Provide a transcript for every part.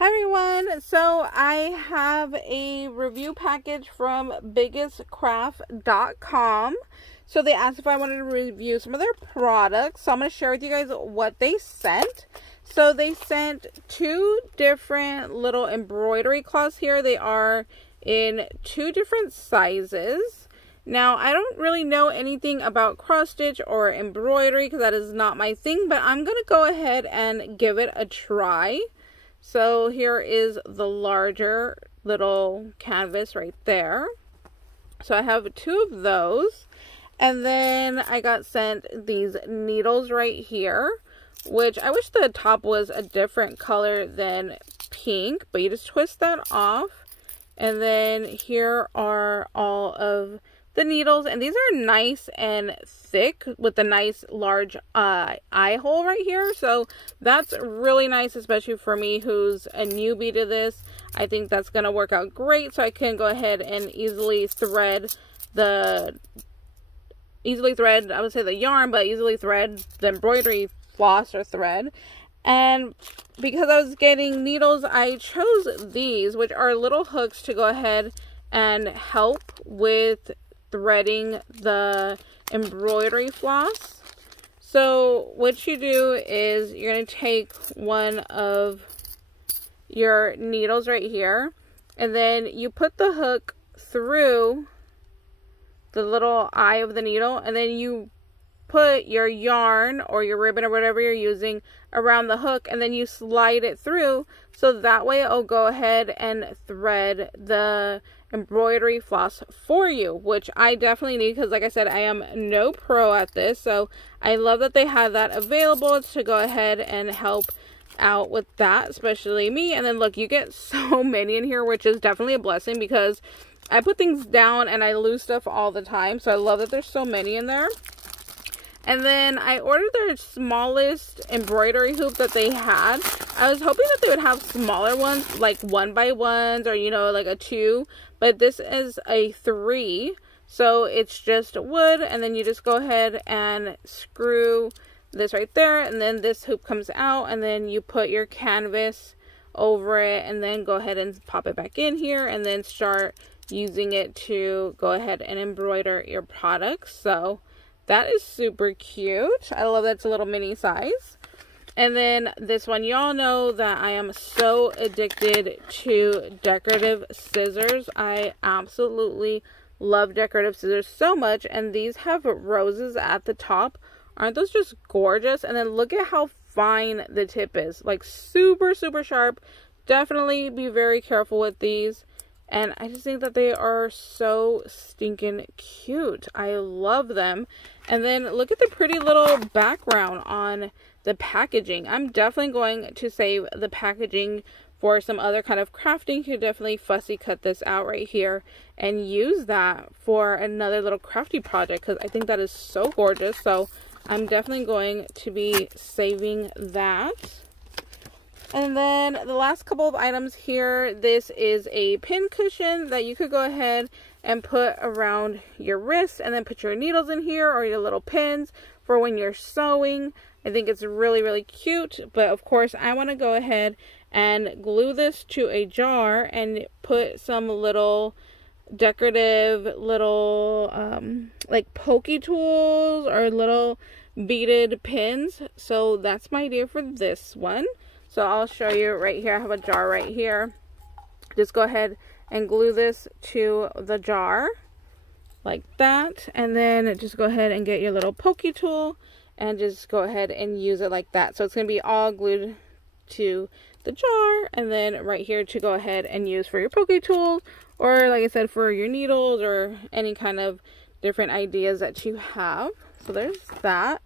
Hi everyone, so I have a review package from BeeBeeCraft.com. So they asked if I wanted to review some of their products, so I'm going to share with you guys what they sent. So they sent two different little embroidery cloths here. They are in two different sizes. Now, I don't really know anything about cross stitch or embroidery because that is not my thing, but I'm going to go ahead and give it a try. So here is the larger little canvas right there. So I have two of those. And then I got sent these needles right here, which I wish the top was a different color than pink, but you just twist that off. And then here are all of the needles, and these are nice and thick with a nice large eye hole right here, so that's really nice, especially for me who's a newbie to this. I think that's gonna work out great, so I can go ahead and easily thread the yarn, but easily thread the embroidery floss or thread. And because I was getting needles, I chose these, which are little hooks to go ahead and help with threading the embroidery floss. So what you do is you're going to take one of your needles right here, and then you put the hook through the little eye of the needle, and then you put your yarn or your ribbon or whatever you're using around the hook, and then you slide it through, so that way it'll go ahead and thread the embroidery floss for you, which I definitely need because, like I said, I am no pro at this. So I love that they have that available to go ahead and help out with that, especially me. And then look, you get so many in here, which is definitely a blessing because I put things down and I lose stuff all the time. So I love that there's so many in there. And then I ordered their smallest embroidery hoop that they had. I was hoping that they would have smaller ones, like 1x1s or, you know, like a 2. But this is a 3. So it's just wood. And then you just go ahead and screw this right there. And then this hoop comes out. And then you put your canvas over it. And then go ahead and pop it back in here. And then start using it to go ahead and embroider your products. So that is super cute. I love that it's a little mini size. And then this one, y'all know that I am so addicted to decorative scissors. I absolutely love decorative scissors so much. And these have roses at the top. Aren't those just gorgeous? And then look at how fine the tip is. Like super, super sharp. Definitely be very careful with these. And I just think that they are so stinking cute. I love them. And then look at the pretty little background on the packaging. I'm definitely going to save the packaging for some other kind of crafting. You could definitely fussy cut this out right here and use that for another little crafty project because I think that is so gorgeous. So I'm definitely going to be saving that. And then the last couple of items here, this is a pin cushion that you could go ahead and put around your wrist and then put your needles in here or your little pins for when you're sewing. I think it's really, really cute, but of course I want to go ahead and glue this to a jar and put some little decorative little like pokey tools or little beaded pins. So that's my idea for this one. So I'll show you right here. I have a jar right here. Just go ahead and glue this to the jar like that. And then just go ahead and get your little pokey tool and just go ahead and use it like that. So it's going to be all glued to the jar. And then right here to go ahead and use for your pokey tools. Or like I said, for your needles or any kind of different ideas that you have. So there's that.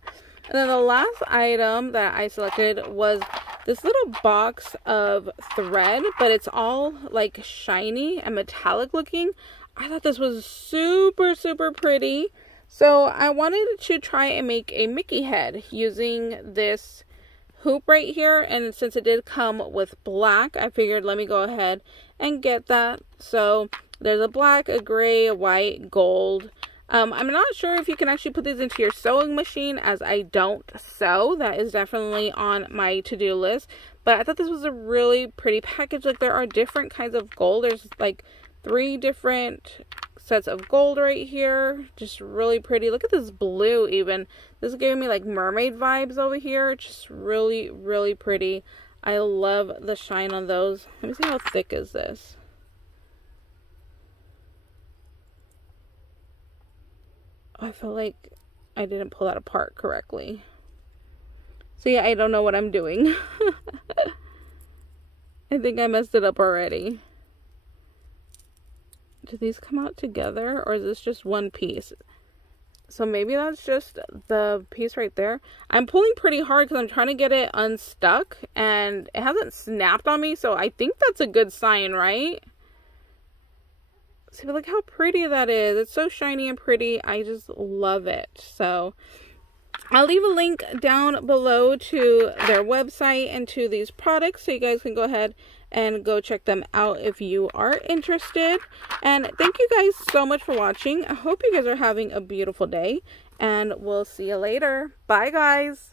And then the last item that I selected was this little box of thread, but it's all like shiny and metallic looking. I thought this was super, super pretty. So I wanted to try and make a Mickey head using this hoop right here. And since it did come with black, I figured let me go ahead and get that. So there's a black, a gray, a white, gold, I'm not sure if you can actually put these into your sewing machine, as I don't sew. That is definitely on my to-do list. But I thought this was a really pretty package. Like, there are different kinds of gold. There's like 3 different sets of gold right here. Just really pretty. Look at this blue even. This is giving me like mermaid vibes over here. Just really, really pretty. I love the shine on those. Let me see, how thick is this? I feel like I didn't pull that apart correctly. So yeah, I don't know what I'm doing. I think I messed it up already. Do these come out together, or is this just one piece? So maybe that's just the piece right there. I'm pulling pretty hard because I'm trying to get it unstuck, and it hasn't snapped on me, so I think that's a good sign, right? See, but look how pretty that is. It's so shiny and pretty. I just love it. So I'll leave a link down below to their website and to these products, so you guys can go ahead and go check them out if you are interested. And thank you guys so much for watching. I hope you guys are having a beautiful day, and we'll see you later. Bye, guys.